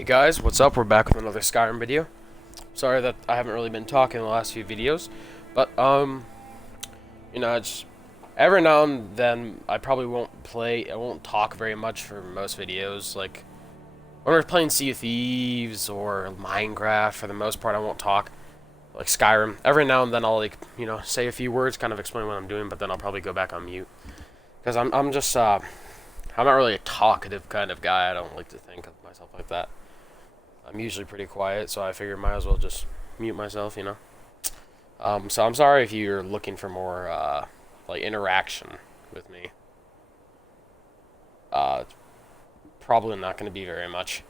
Hey guys, what's up? We're back with another Skyrim video. Sorry that I haven't really been talking in the last few videos, but it's every now and then I probably I won't talk very much for most videos. Like when we're playing Sea of Thieves or Minecraft, for the most part I won't talk. Like Skyrim, every now and then I'll say a few words, kind of explain what I'm doing, but then I'll probably go back on mute because I'm not really a talkative kind of guy. I don't like to think of myself like that. I'm usually pretty quiet, so I figure might as well just mute myself. So I'm sorry if you're looking for more, like, interaction with me. It's probably not going to be very much.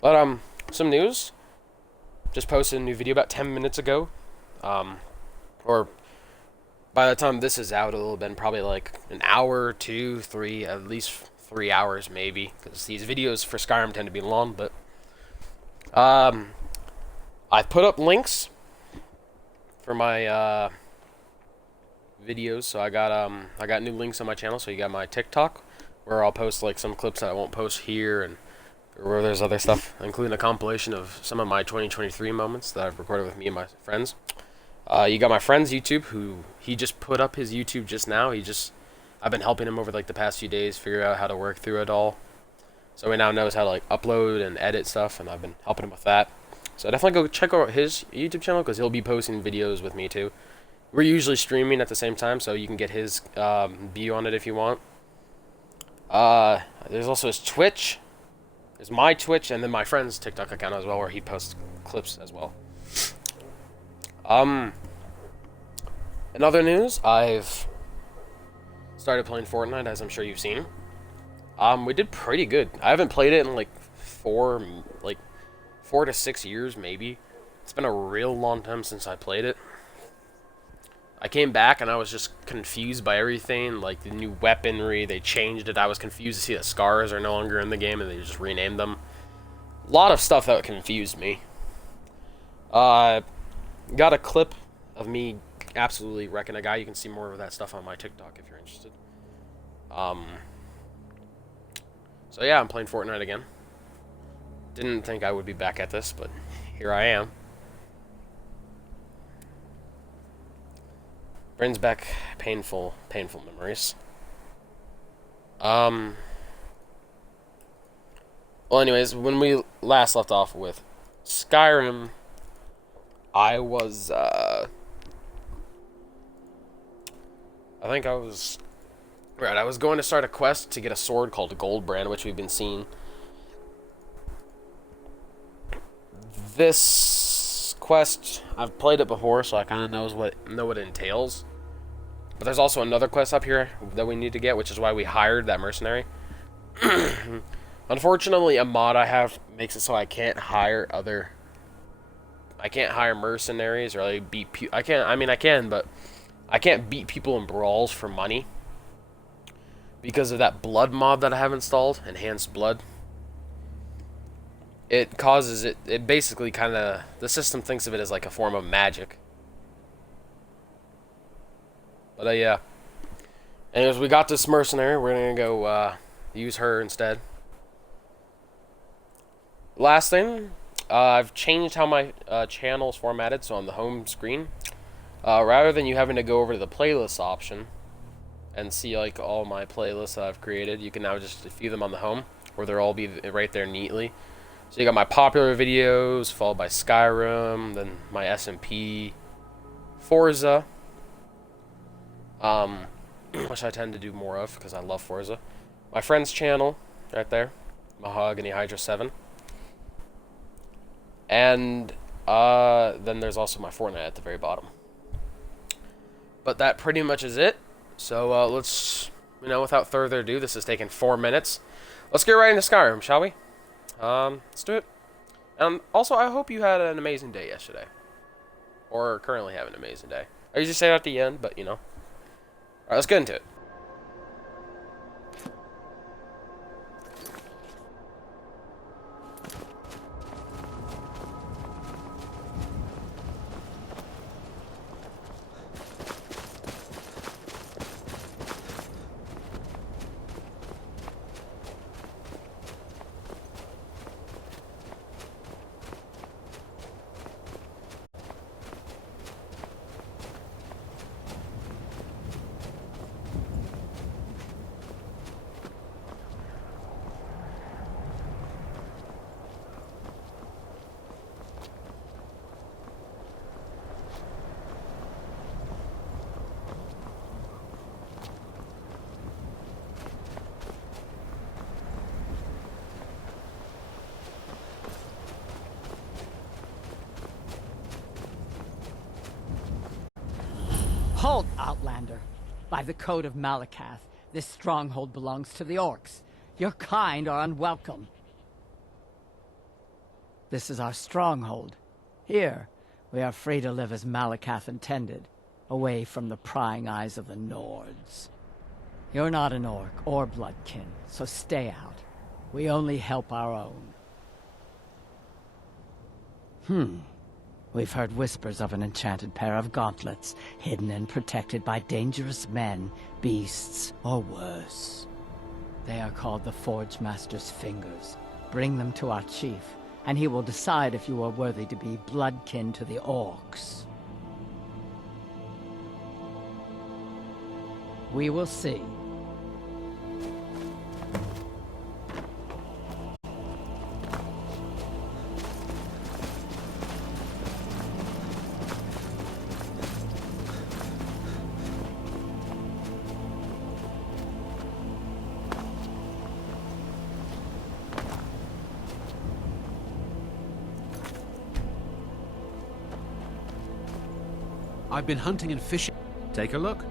But, some news. Just posted a new video about 10 minutes ago. Or by the time this is out, it'll have been probably like an hour, 2, 3, at least 3 hours maybe. Because these videos for Skyrim tend to be long, but I put up links for my videos, so I got new links on my channel. So you got my TikTok, where I'll post like some clips that I won't post here, and where there's other stuff, including a compilation of some of my 2023 moments that I've recorded with me and my friends. You got my friend's YouTube, who he just put up his YouTube just now. I've been helping him over like the past few days figure out how to work through it all. So he now knows how to like upload and edit stuff, and I've been helping him with that. So definitely go check out his YouTube channel, because he'll be posting videos with me too. We're usually streaming at the same time, so you can get his view on it if you want. There's also his Twitch. There's my Twitch, and then my friend's TikTok account as well, where he posts clips as well. In other news, I've started playing Fortnite, as I'm sure you've seen. We did pretty good. I haven't played it in like 4 to 6 years maybe. It's been a real long time since I played it. I came back and I was just confused by everything, like the new weaponry, they changed it. I was confused to see that scars are no longer in the game and they just renamed them. A lot of stuff that confused me. Got a clip of me absolutely wrecking a guy. You can see more of that stuff on my TikTok if you're interested. So yeah, I'm playing Fortnite again. Didn't think I would be back at this, but here I am. Brings back painful memories. Well, anyways, when we last left off with Skyrim, I was, I was going to start a quest to get a sword called Goldbrand, which we've been seeing. This quest, I've played it before, so I kind of know what it entails. But there's also another quest up here that we need to get, which is why we hired that mercenary. Unfortunately, a mod I have makes it so I can't hire mercenaries, or like I can, but I can't beat people in brawls for money because of that blood mod that I have installed, Enhanced Blood. It causes it basically kind of, the system thinks of it as like a form of magic. But yeah. Anyways, we got this mercenary. We're gonna go use her instead. Last thing, I've changed how my channel is formatted. So on the home screen, rather than you having to go over to the playlist option and see like all my playlists that I've created, you can now just view them on the home, where they'll all be right there neatly. So you got my popular videos, followed by Skyrim, then my SMP, Forza, which I tend to do more of because I love Forza. My friend's channel, right there, Mahogany Hydra 7. And then there's also my Fortnite at the very bottom. But that pretty much is it. So let's, without further ado, this has taken 4 minutes. Let's get right into Skyrim, shall we? Let's do it. And also, I hope you had an amazing day yesterday. Or currently have an amazing day. I usually say that at the end, but Alright, let's get into it. Halt, Outlander. By the Code of Malakath, this stronghold belongs to the orcs. Your kind are unwelcome. This is our stronghold. Here, we are free to live as Malakath intended, away from the prying eyes of the Nords. You're not an orc or bloodkin, so stay out. We only help our own. We've heard whispers of an enchanted pair of gauntlets, hidden and protected by dangerous men, beasts, or worse. They are called the Forge Master's Fingers. Bring them to our chief, and he will decide if you are worthy to be bloodkin to the orcs. We will see. I've been hunting and fishing. Take a look.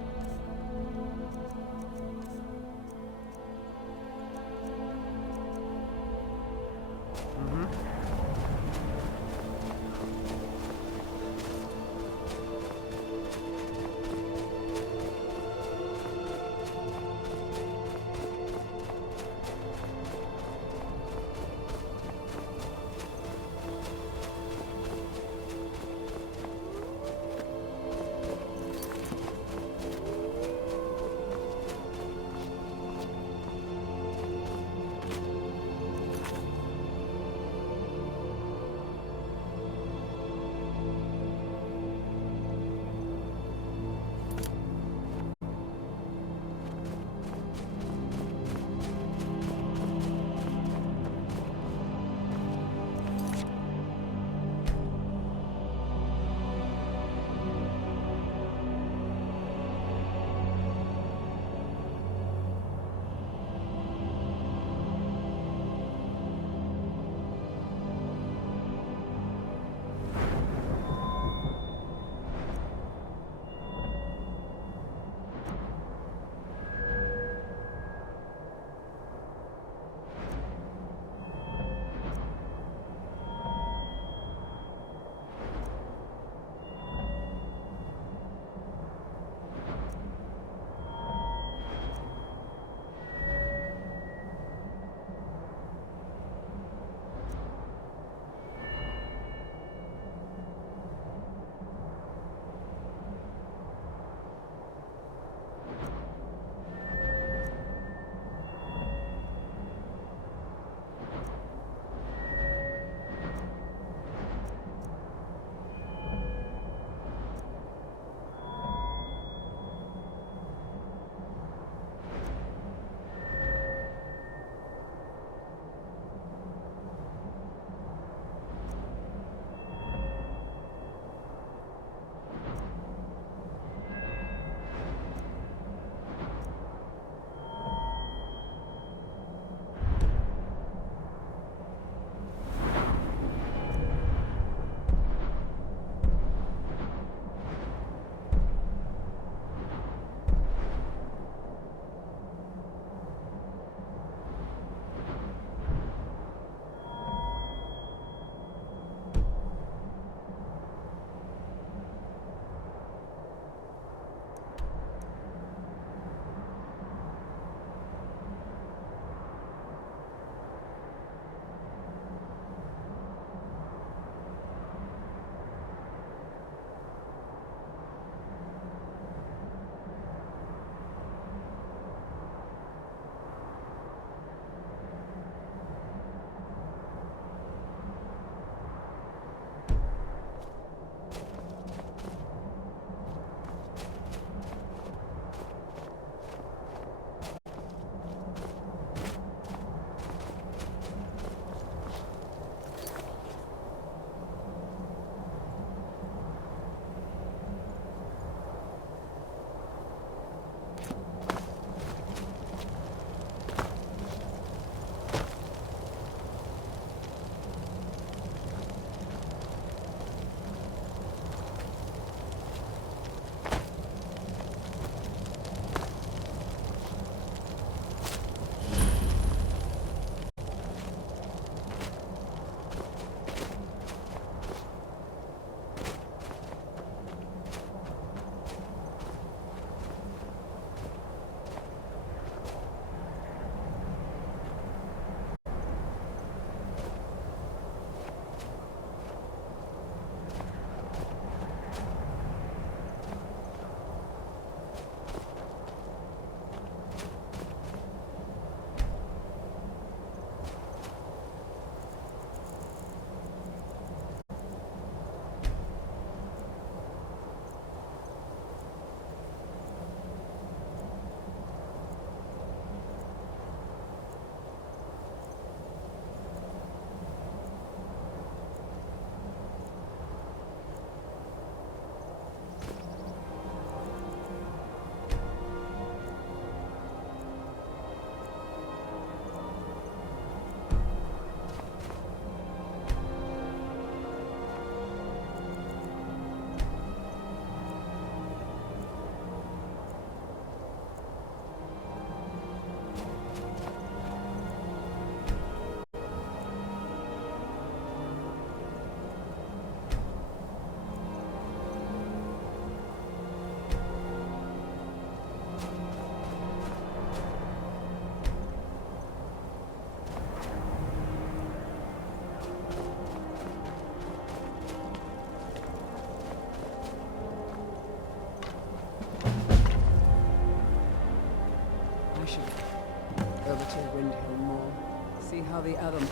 Your Windhelm more. See how the Adam...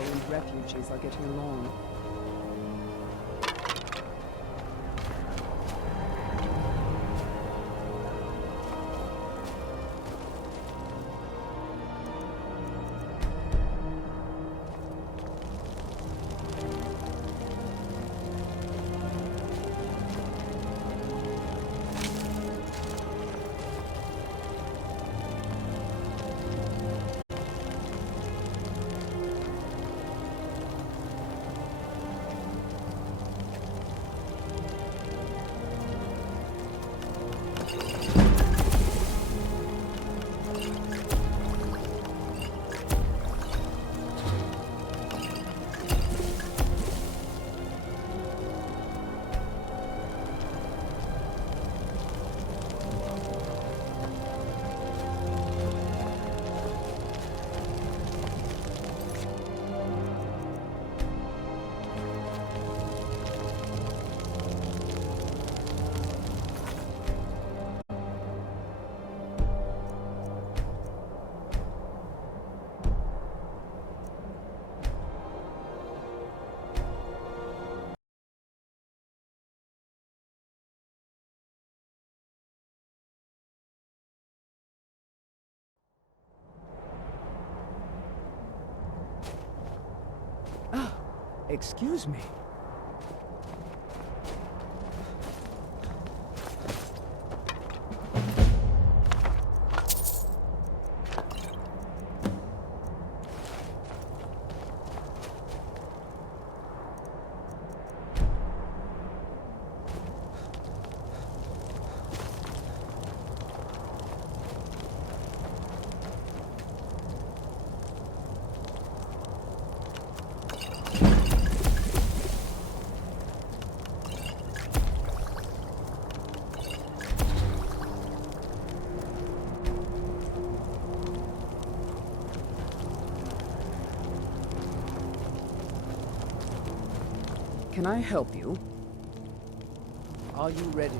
and refugees are getting along. Excuse me. Can I help you? Are you ready?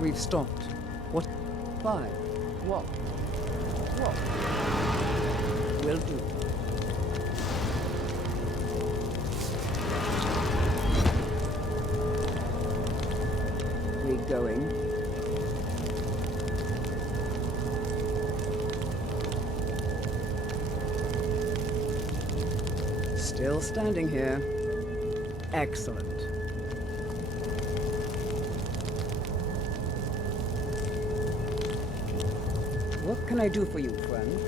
We've stopped. What? 5. What? What? Will do. We going? Still standing here. Excellent. What can I do for you, friend?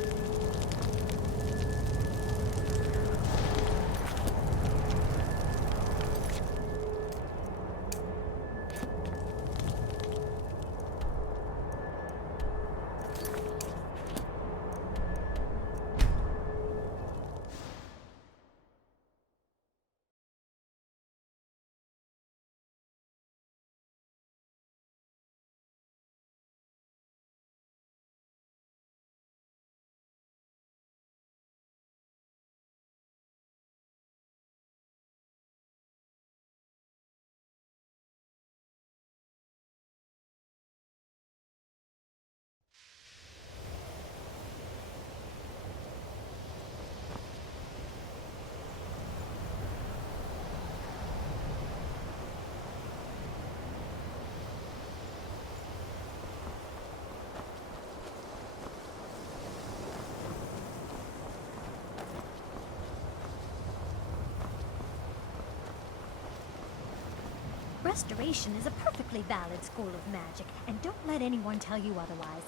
Restoration is a perfectly valid school of magic, and don't let anyone tell you otherwise.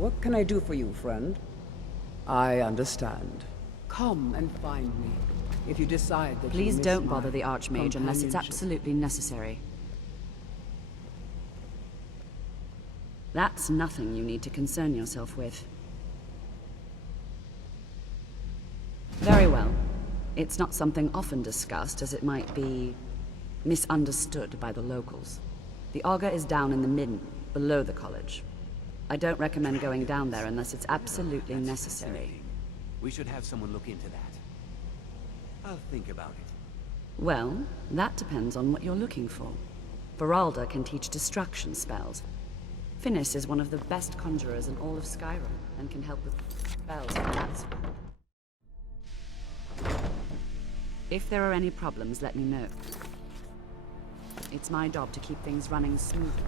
What can I do for you, friend? I understand. Come and find me. If you decide that Please you miss don't my bother the Archmage unless it's companionship. absolutely necessary. That's nothing you need to concern yourself with. Very well. It's not something often discussed, as it might be misunderstood by the locals. The Augur is down in the midden, below the college. I don't recommend going down there unless it's absolutely necessary. We should have someone look into that. I'll think about it. Well, that depends on what you're looking for. Beralda can teach distraction spells. Finis is one of the best conjurers in all of Skyrim, and can help with spells from that sort. If there are any problems, let me know. It's my job to keep things running smoothly.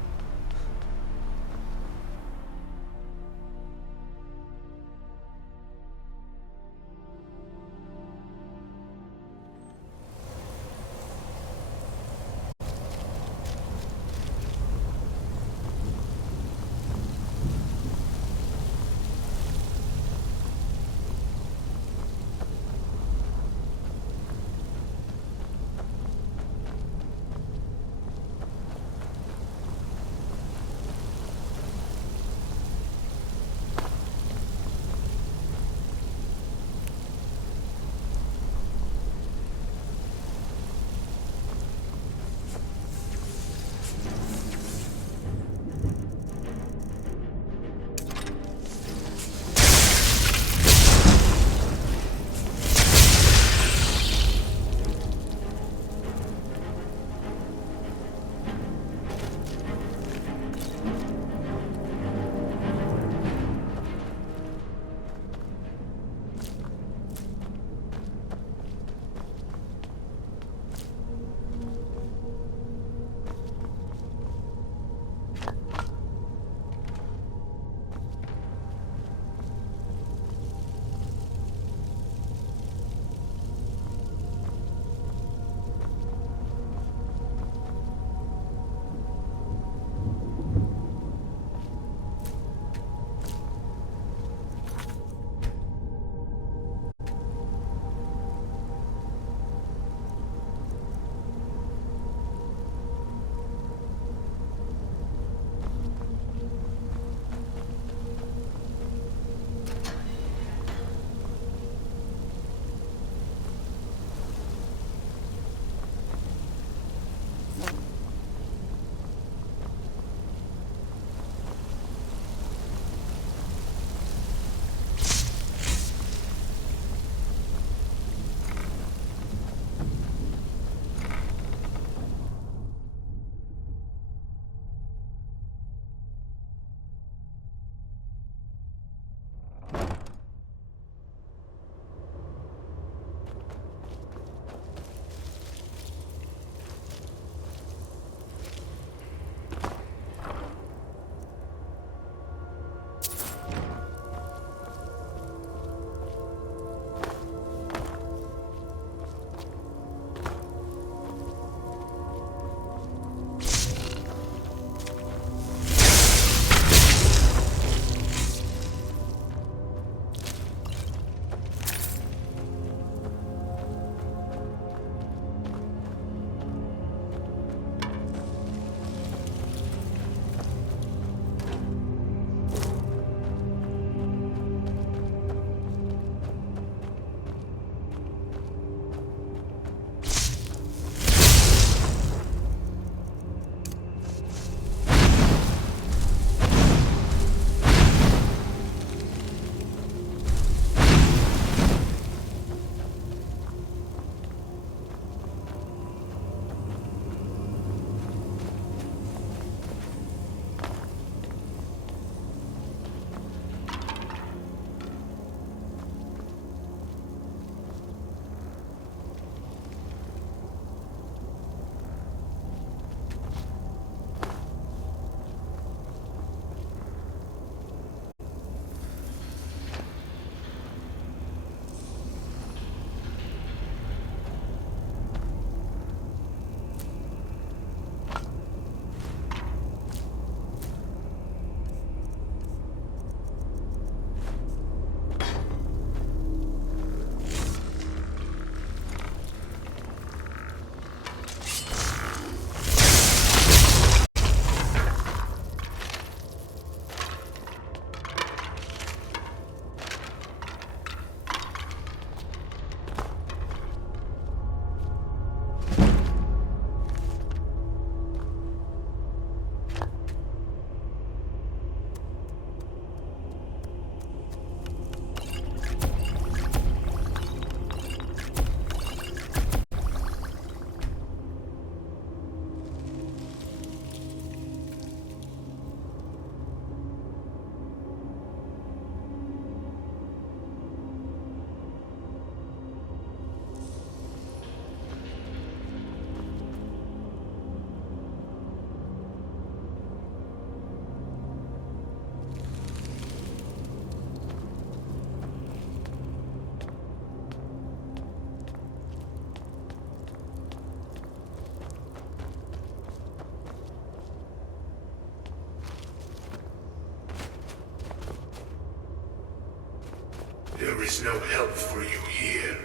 There is no help for you here.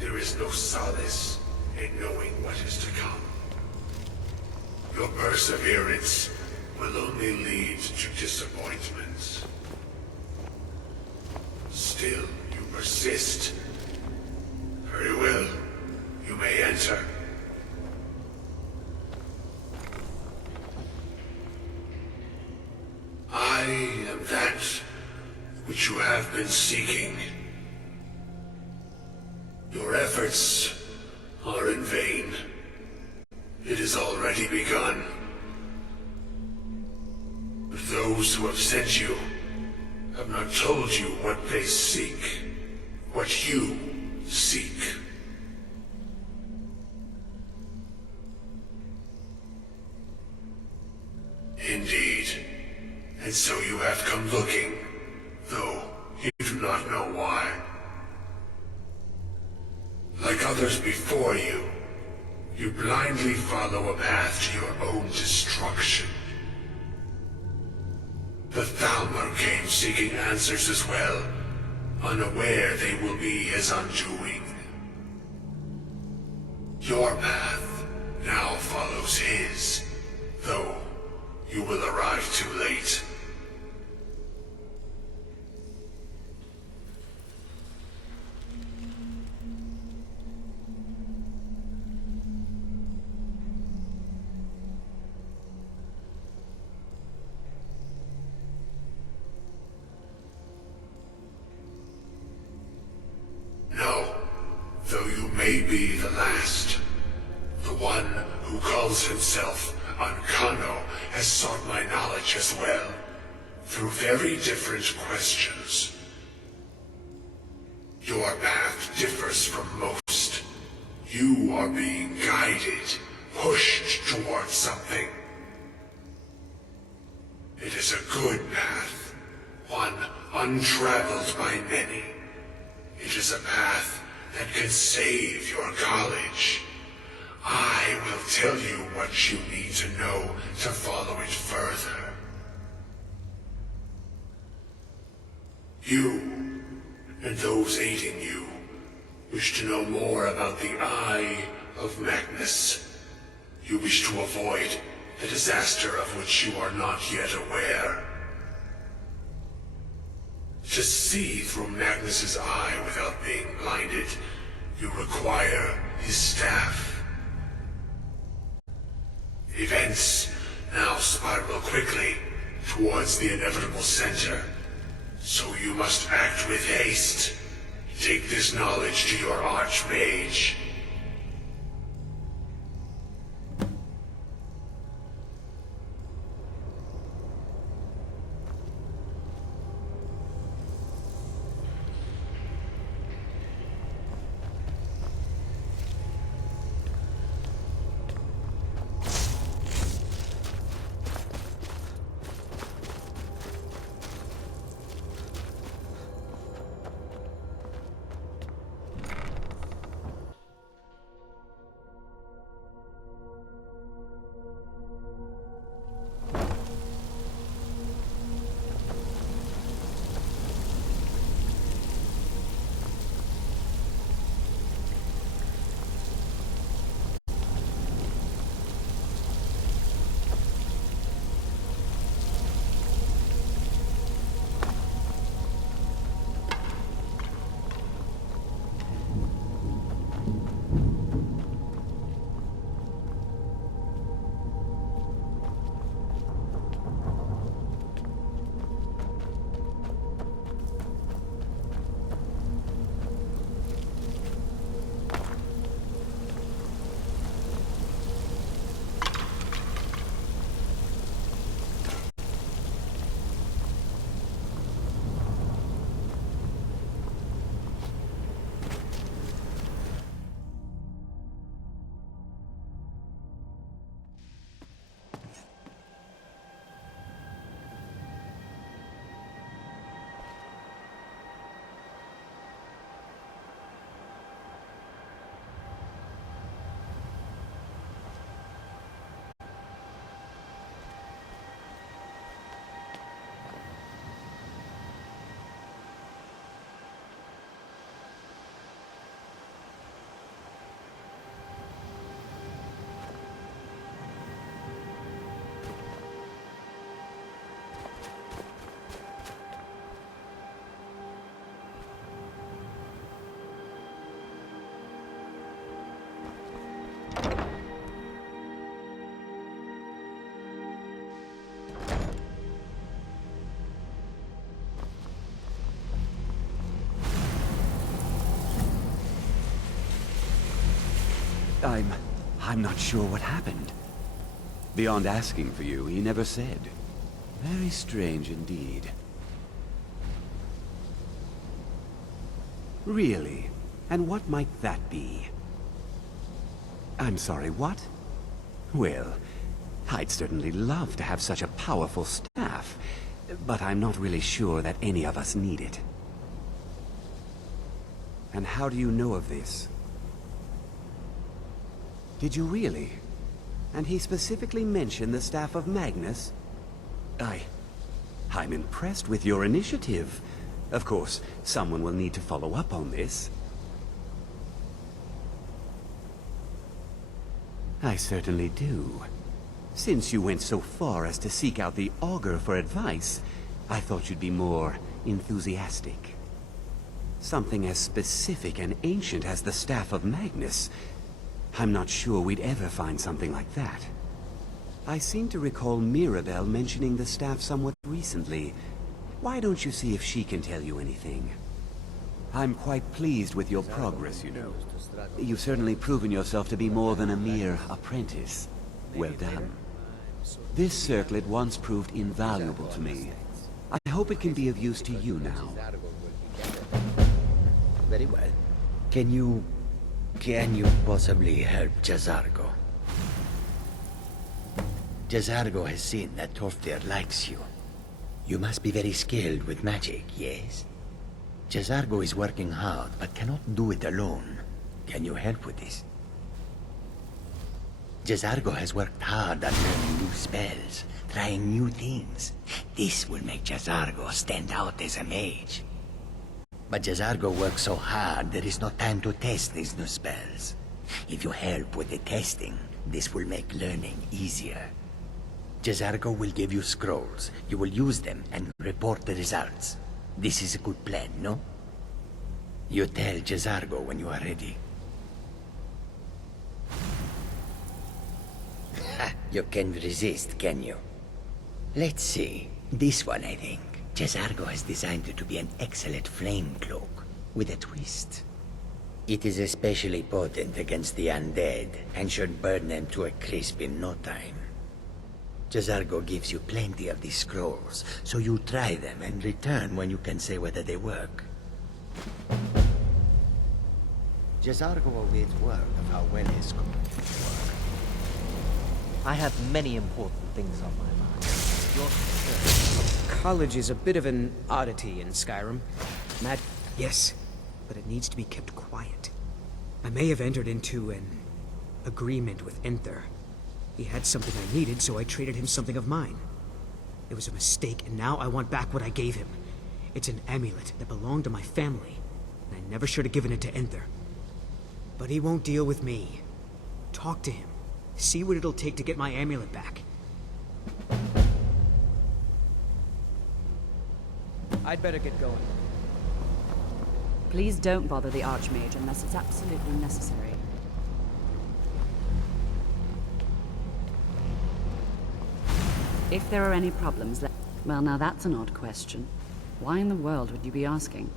There is no solace in knowing what is to come. Your perseverance will only lead to disappointments. Still, you persist. Very well. You may enter. I am that which you have been seeking. Your efforts are in vain. It has already begun. But those who have sent you have not told you what they seek, what you seek. Indeed. And so you have come looking, though you do not know why. Like others before you, you blindly follow a path to your own destruction. The Thalmor came seeking answers as well, unaware they will be his undoing. Your path now follows his, though you will arrive too late. No, though you may be the last. The one who calls himself Ancano has sought my knowledge as well, through very different questions. Your path differs from most. You are being guided, pushed towards something. It is a good path, one untraveled by many. It is a path that can save your college. I will tell you what you need to know to follow it further. You, and those aiding you, wish to know more about the Eye of Magnus. You wish to avoid the disaster of which you are not yet aware. To see through Magnus's eye without being blinded, you require his staff. Events now spiral quickly towards the inevitable center, so you must act with haste. Take this knowledge to your Archmage. I'm not sure what happened. Beyond asking for you, he never said. Very strange indeed. Really? And what might that be? I'm sorry, what? Well, I'd certainly love to have such a powerful staff, but I'm not really sure that any of us need it. And how do you know of this? Did you really? And he specifically mentioned the staff of Magnus? I'm impressed with your initiative. Of course, someone will need to follow up on this. I certainly do. Since you went so far as to seek out the Augur for advice, I thought you'd be more enthusiastic. Something as specific and ancient as the Staff of Magnus. I'm not sure we'd ever find something like that. I seem to recall Mirabelle mentioning the staff somewhat recently. Why don't you see if she can tell you anything? I'm quite pleased with your progress, you know. You've certainly proven yourself to be more than a mere apprentice. Well done. This circlet once proved invaluable to me. I hope it can be of use to you now. Very well. Can you possibly help Jazargo? Jazargo has seen that Torfdir likes you. You must be very skilled with magic, yes? Jazargo is working hard, but cannot do it alone. Can you help with this? Jazargo has worked hard on learning new spells, trying new things. This will make Jazargo stand out as a mage. But Jazargo works so hard, there is no time to test these new spells. If you help with the testing, this will make learning easier. Jazargo will give you scrolls. You will use them and report the results. This is a good plan, no? You tell Jazargo when you are ready. Ha! You can resist, can you? Let's see. This one, I think. Jazargo has designed it to be an excellent flame cloak, with a twist. It is especially potent against the undead, and should burn them to a crisp in no time. Jazargo gives you plenty of these scrolls, so you try them and return when you can say whether they work. Jazargo awaits word of how well his scrolls work. I have many important things on my mind. College is a bit of an oddity in Skyrim. Yes, but it needs to be kept quiet. I may have entered into an agreement with Enther. He had something I needed, so I traded him something of mine. It was a mistake, and now I want back what I gave him. It's an amulet that belonged to my family, and I never should have given it to Enther. But he won't deal with me. Talk to him. See what it'll take to get my amulet back. I'd better get going. Please don't bother the Archmage unless it's absolutely necessary. If there are any problems, well, now that's an odd question. Why in the world would you be asking?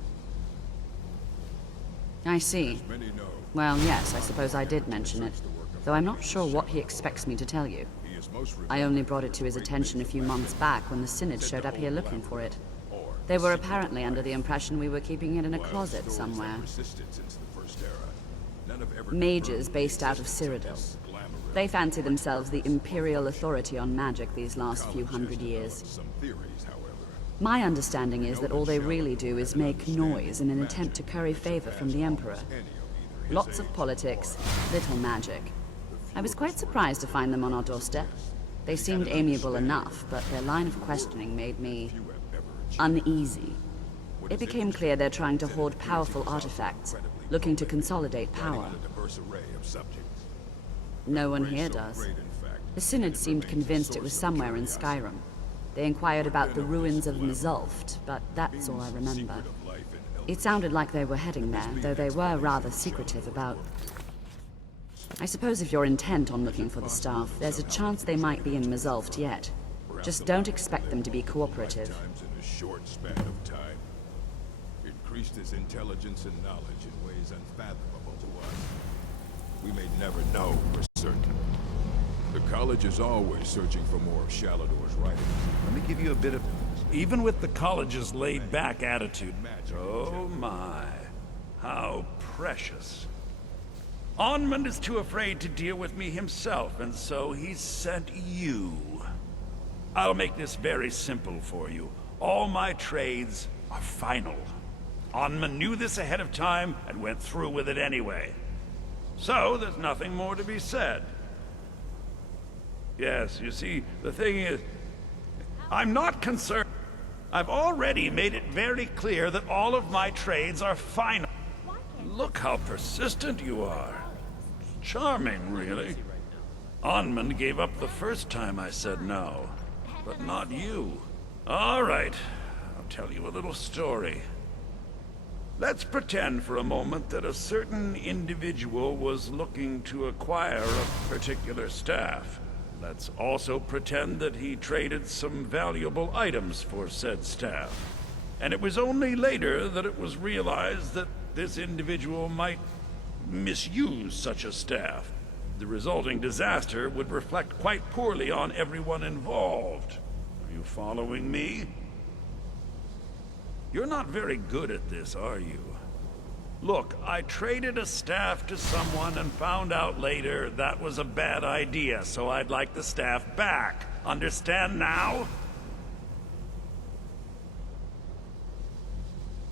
I see. Well, yes, I suppose I did mention it, though I'm not sure what he expects me to tell you. I only brought it to his attention a few months back when the Synod showed up here looking for it. They were apparently under the impression we were keeping it in a closet somewhere. Mages based out of Cyrodiil. They fancy themselves the imperial authority on magic these last few hundred years. My understanding is that all they really do is make noise in an attempt to curry favor from the Emperor. Lots of politics, little magic. I was quite surprised to find them on our doorstep. They seemed amiable enough, but their line of questioning made me uneasy. It became clear they're trying to hoard powerful artifacts, looking to consolidate power. No one here does. The Synod seemed convinced it was somewhere in Skyrim. They inquired about the ruins of Mzulft, but that's all I remember. It sounded like they were heading there, though they were rather secretive about... I suppose if you're intent on looking for the staff, there's a chance they might be in Mzulft yet. Just don't expect them to be cooperative. Increased his intelligence and knowledge in ways unfathomable to us. We made never know for certain. The college is always searching for more of Shalador's writings. Let me give you a bit of... Even with the college's laid-back attitude, oh my, how precious. Onmund is too afraid to deal with me himself, and so he sent you. I'll make this very simple for you. All my trades are final. Onmund knew this ahead of time and went through with it anyway. So, there's nothing more to be said. Yes, you see, the thing is, I'm not concerned. I've already made it very clear that all of my trades are final. Look how persistent you are. Charming, really. Onmund gave up the first time I said no, but not you. All right, I'll tell you a little story. Let's pretend for a moment that a certain individual was looking to acquire a particular staff. Let's also pretend that he traded some valuable items for said staff. And it was only later that it was realized that this individual might misuse such a staff. The resulting disaster would reflect quite poorly on everyone involved. Are you following me? You're not very good at this, are you? Look, I traded a staff to someone and found out later that was a bad idea, so I'd like the staff back. Understand now?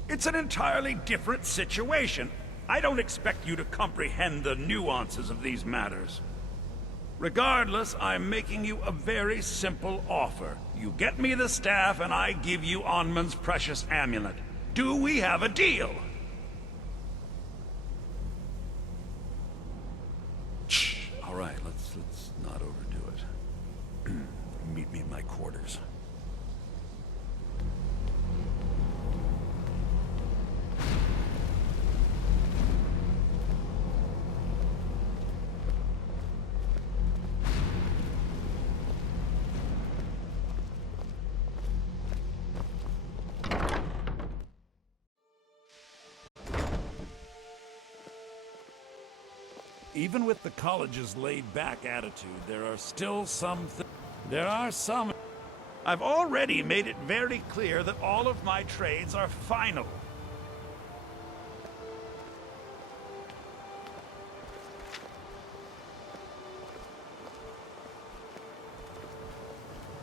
It's an entirely different situation. I don't expect you to comprehend the nuances of these matters. Regardless, I'm making you a very simple offer. You get me the staff and I give you Onmund's precious amulet. Do we have a deal? All right, let's not overdo it. Meet me in my quarters. Even with the college's laid-back attitude, there are still some... I've already made it very clear that all of my trades are final.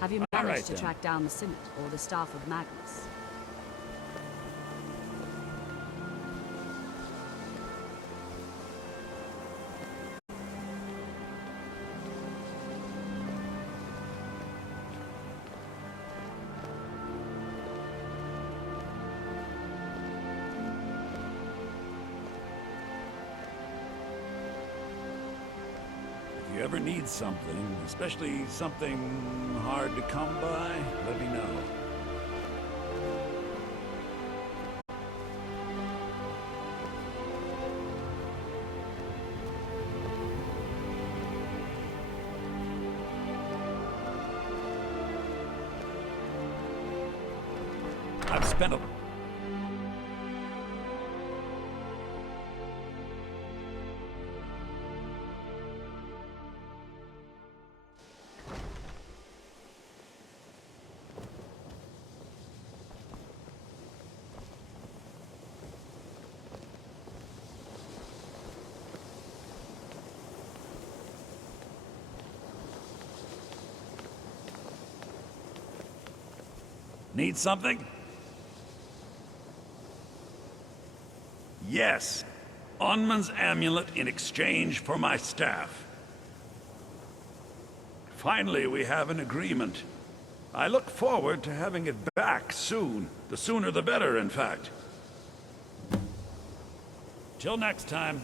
Have you managed to track down the Synod or the staff of Magnus? If you ever need something, especially something hard to come by, let me know. I've spent a... Need something? Yes. Onmund's amulet in exchange for my staff. Finally, we have an agreement. I look forward to having it back soon. The sooner the better, in fact. Till next time.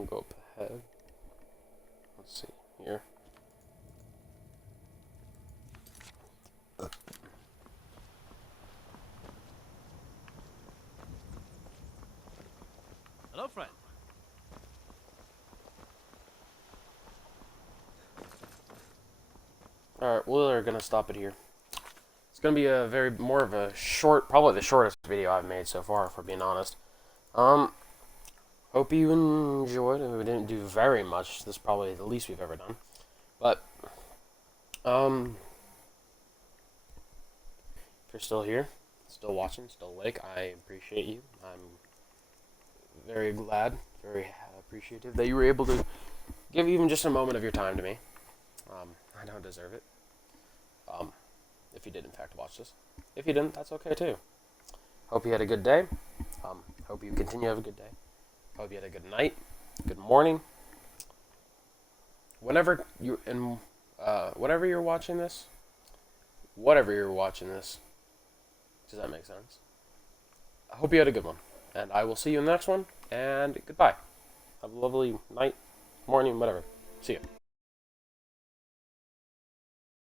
I'll go up ahead. Let's see here. Hello, friend. Alright, we're gonna stop it here. It's gonna be a more of a short, probably the shortest video I've made so far, for being honest. Hope you enjoyed. We didn't do very much. This is probably the least we've ever done. But, if you're still here, still watching, still awake, I appreciate you. I'm very glad, very appreciative that you were able to give even just a moment of your time to me. I don't deserve it. If you did in fact watch this. If you didn't, that's okay too. Hope you had a good day. Hope you continue to have a good day. Hope you had a good night, good morning. Whenever you're watching this, whatever you're watching this, does that make sense? I hope you had a good one, and I will see you in the next one, and goodbye. Have a lovely night, morning, whatever. See ya.